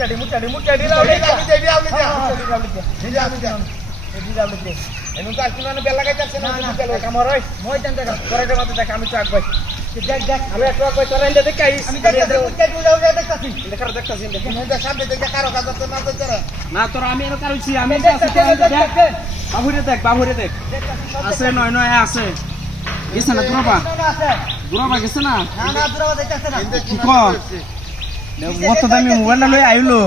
মুটাডি লাউলি এমন তো আর কোনো বেলা লাগাইতেছে না আমার ওই মই টান দেখা পরে মাথা দেখ আমি তো একবার দেখ আমি একটু একবার তোরা ইন্দা দেখ আমি দেখতাছি সামনে দেখে কারো কাজ তো না তো তোরা না তোরা আমি এর কারইছি আমি বাবুরে দেখ আছে নয় আছে গেছে না দুরাবা গেছে না দুরাবা দেখতেছে না কি কর মত দামি মোবাইল লই আইলো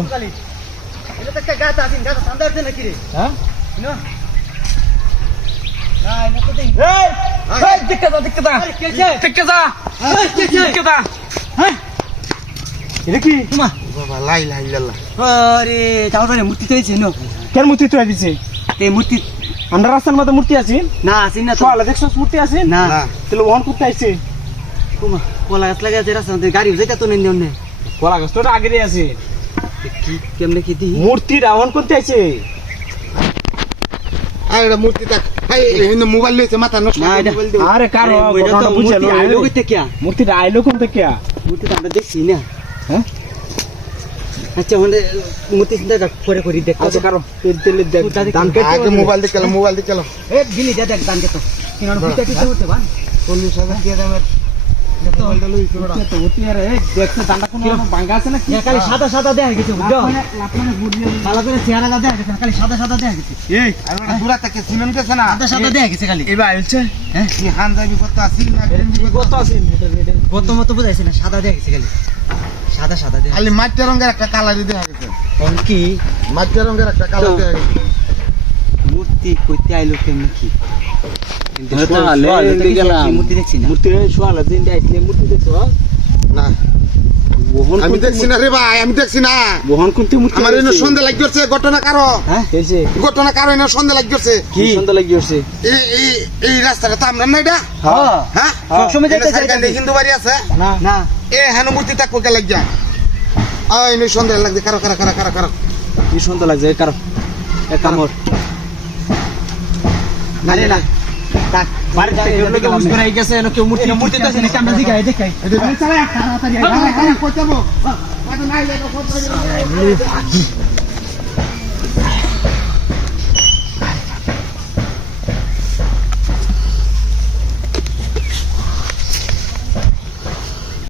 এটা তো একটা গাছ আছে গাছ সামনে আছে নাকি রে হ্যাঁ না না তো দেই এই দেখতে যা হ্যাঁ এটা কি তোমা বাবা লাই লাল্লাহ আরে যাও রে মূর্তি তো আইছে নো কেন মূর্তি তো আইছে এই মূর্তি আমরা রাস্তার মধ্যে মূর্তি আছে না আছে না তো আলা দেখছস মূর্তি আছে না তাহলে ওহন করতে আইছে তোমা কলা গাছ লাগা আছে রাস্তার মধ্যে গাড়ি যাইতা তো নেন নে কলা গাছ তো আগেই আছে কি কেমনে কি দি মূর্তি রাউন্ড করতে আইছে আরে মূর্তি তা ভাই এই মোবাইল লইছে মাথা নষ্ট মোবাইল দে আরে কারো ঘটনা বুঝালো আইলো কইতে কি মূর্তি আইলো কোন থেকে মূর্তি আমরা দেখছি না হ্যাঁ আচ্ছা মানে মূর্তি চিন্তা করে দেখ আচ্ছা কারো তেলে দেখ দাম কে আগে মোবাইল দেখে এ দিলি দেখ দাম কে তো কিনার বুঝতে কি করতে বান 40000 দিয়ে দামের মোবাইলটা লই কোড়া তো মূর্তি আরে দেখছ দামটা কোন ভাঙা আছে না কি খালি সাদা দেয়া গেছে বুঝছো লাপনে বুড়িয়ে সাদা করে চেহারা দেয়া গেছে খালি সাদা দেয়া গেছে এই আর দূরা থেকে সিনন গেছে না সাদা দেয়া গেছে খালি এবা আইছে হ্যাঁ কি হান যাবি কত আসিল না কত আসিল কত মত বুঝাইছে না সাদা দেয়া গেছে খালি সাদা দেয়া খালি মাটির রঙের একটা কালার দেয়া গেছে কোন কি মাটির রঙের একটা কালার দেয়া গেছে মূর্তি কইতে আইলো কেমন কি মূর্তি দেখছি না মূর্তি সোয়ালা দিন আইলে মূর্তি দেখছো না আমি দেখছি না রে ভাই আমি দেখছি না বহন কোনতে মূর্তি আমার এনে সন্দেহ লাগছে ঘটনা কারো হ্যাঁ হইছে ঘটনা কারো এনে সন্দেহ লাগছে কি সন্দেহ লাগছে এই রাস্তাটা তো আমরা না এটা হ্যাঁ সব সময় যাইতে হিন্দু বাড়ি আছে না এ হেন মূর্তি তাক কোকে লাগা এনে সন্দেহ লাগছে কারো কি সন্দেহ লাগছে কারো এক কামর না tak bar jalo ke mus berai gese no ke murti to sene আমরা দেখাই চলে তাড়াতাড়ি কত যাবো কত নাই লে কত